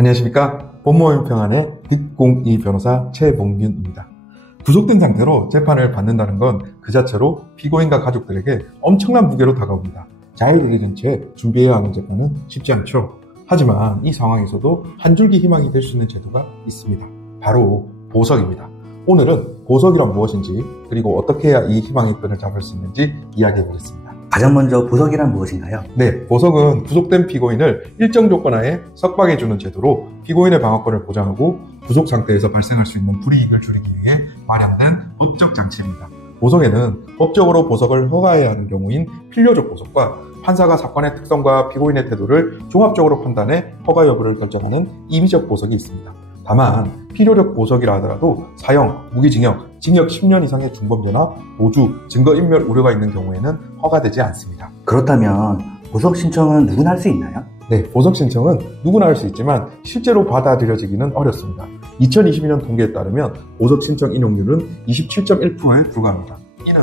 안녕하십니까. 법무법인평안의 뒷공이 변호사 최봉균입니다. 구속된 상태로 재판을 받는다는 건 그 자체로 피고인과 가족들에게 엄청난 무게로 다가옵니다. 자유를 잃은 채 준비해야 하는 재판은 쉽지 않죠. 하지만 이 상황에서도 한 줄기 희망이 될 수 있는 제도가 있습니다. 바로 보석입니다. 오늘은 보석이란 무엇인지, 그리고 어떻게 해야 이 희망의 끈을 잡을 수 있는지 이야기해 보겠습니다. 가장 먼저 보석이란 무엇인가요? 네, 보석은 구속된 피고인을 일정 조건 하에 석방해주는 제도로 피고인의 방어권을 보장하고 구속 상태에서 발생할 수 있는 불이익을 줄이기 위해 마련된 법적 장치입니다. 보석에는 법적으로 보석을 허가해야 하는 경우인 필요적 보석과 판사가 사건의 특성과 피고인의 태도를 종합적으로 판단해 허가 여부를 결정하는 임의적 보석이 있습니다. 다만 필요적 보석이라 하더라도 사형, 무기징역, 징역 10년 이상의 중범죄나 도주, 증거인멸 우려가 있는 경우에는 허가되지 않습니다. 그렇다면 보석 신청은 누구나 할 수 있나요? 네, 보석 신청은 누구나 할 수 있지만 실제로 받아들여지기는 어렵습니다. 2022년 통계에 따르면 보석 신청 인용률은 27.1%에 불과합니다. 이는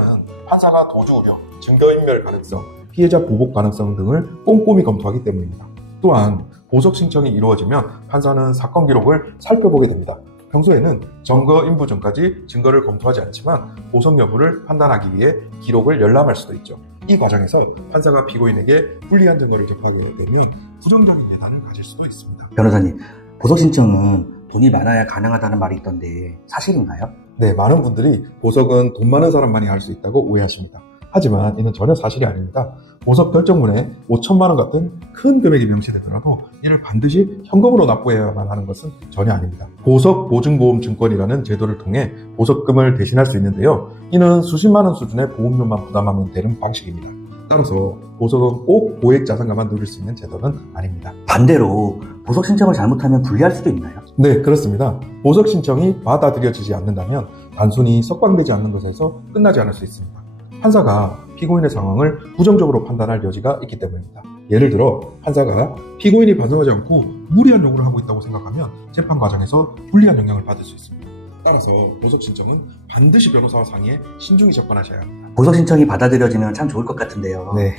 판사가 도주 우려, 증거인멸 가능성, 피해자 보복 가능성 등을 꼼꼼히 검토하기 때문입니다. 또한 보석 신청이 이루어지면 판사는 사건 기록을 살펴보게 됩니다. 평소에는 점거 인부 전까지 증거를 검토하지 않지만 보석 여부를 판단하기 위해 기록을 열람할 수도 있죠. 이 과정에서 판사가 피고인에게 불리한 증거를 접하게 되면 부정적인 예단을 가질 수도 있습니다. 변호사님, 보석 신청은 돈이 많아야 가능하다는 말이 있던데 사실인가요? 네, 많은 분들이 보석은 돈 많은 사람만이 할 수 있다고 오해하십니다. 하지만 이는 전혀 사실이 아닙니다. 보석 결정문에 5천만 원 같은 큰 금액이 명시되더라도 이를 반드시 현금으로 납부해야만 하는 것은 전혀 아닙니다. 보석 보증보험 증권이라는 제도를 통해 보석금을 대신할 수 있는데요. 이는 수십만 원 수준의 보험료만 부담하면 되는 방식입니다. 따라서 보석은 꼭 고액 자산가만 누릴 수 있는 제도는 아닙니다. 반대로 보석 신청을 잘못하면 불리할 수도 있나요? 네, 그렇습니다. 보석 신청이 받아들여지지 않는다면 단순히 석방되지 않는 것에서 끝나지 않을 수 있습니다. 판사가 피고인의 상황을 부정적으로 판단할 여지가 있기 때문입니다. 예를 들어 판사가 피고인이 반성하지 않고 무리한 요구를 하고 있다고 생각하면 재판 과정에서 불리한 영향을 받을 수 있습니다. 따라서 보석 신청은 반드시 변호사와 상의해 신중히 접근하셔야 합니다. 보석 신청이 받아들여지면 참 좋을 것 같은데요. 네.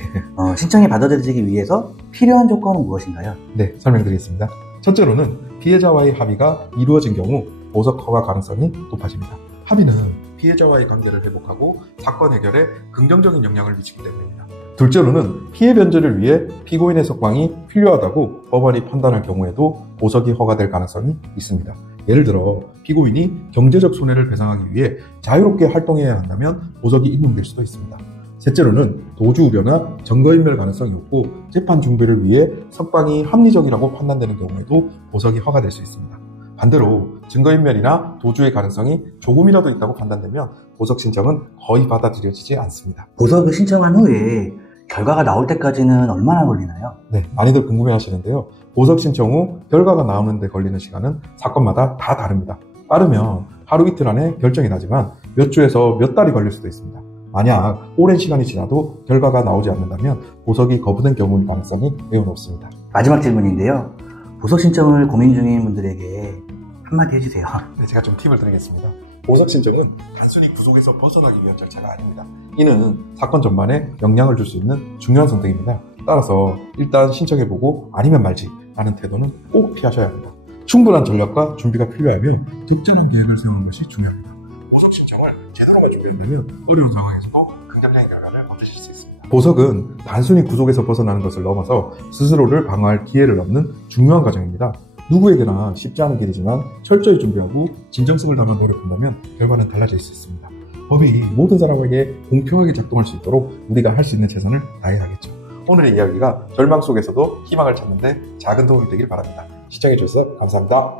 신청이 받아들여지기 위해서 필요한 조건은 무엇인가요? 네, 설명드리겠습니다. 첫째로는 피해자와의 합의가 이루어진 경우 보석 허가 가능성이 높아집니다. 합의는 피해자와의 관계를 회복하고 사건 해결에 긍정적인 영향을 미치기 때문입니다. 둘째로는 피해 변제를 위해 피고인의 석방이 필요하다고 법원이 판단할 경우에도 보석이 허가될 가능성이 있습니다. 예를 들어 피고인이 경제적 손해를 배상하기 위해 자유롭게 활동해야 한다면 보석이 인용될 수도 있습니다. 셋째로는 도주 우려나 증거인멸 가능성이 없고 재판 준비를 위해 석방이 합리적이라고 판단되는 경우에도 보석이 허가될 수 있습니다. 반대로 증거인멸이나 도주의 가능성이 조금이라도 있다고 판단되면 보석 신청은 거의 받아들여지지 않습니다. 보석을 신청한 후에 결과가 나올 때까지는 얼마나 걸리나요? 네, 많이들 궁금해하시는데요. 보석 신청 후 결과가 나오는 데 걸리는 시간은 사건마다 다 다릅니다. 빠르면 하루 이틀 안에 결정이 나지만 몇 주에서 몇 달이 걸릴 수도 있습니다. 만약 오랜 시간이 지나도 결과가 나오지 않는다면 보석이 거부된 경우일 가능성이 매우 높습니다. 마지막 질문인데요. 보석 신청을 고민 중인 분들에게 한마디 해주세요. 네, 제가 좀 팁을 드리겠습니다. 보석 신청은 단순히 구속에서 벗어나기 위한 절차가 아닙니다. 이는 사건 전반에 영향을 줄 수 있는 중요한 선택입니다. 따라서 일단 신청해보고 아니면 말지 라는 태도는 꼭 피하셔야 합니다. 충분한 전략과 준비가 필요하며 적절한 계획을 세우는 것이 중요합니다. 보석 신청을 제대로만 준비한다면 어려운 상황에서도 긍정적인 결과를 얻으실 수 있습니다. 보석은 단순히 구속에서 벗어나는 것을 넘어서 스스로를 방어할 기회를 얻는 중요한 과정입니다. 누구에게나 쉽지 않은 길이지만 철저히 준비하고 진정성을 담아 노력한다면 결과는 달라질 수 있습니다. 법이 모든 사람에게 공평하게 작동할 수 있도록 우리가 할 수 있는 최선을 다해야겠죠. 오늘의 이야기가 절망 속에서도 희망을 찾는 데 작은 도움이 되길 바랍니다. 시청해주셔서 감사합니다.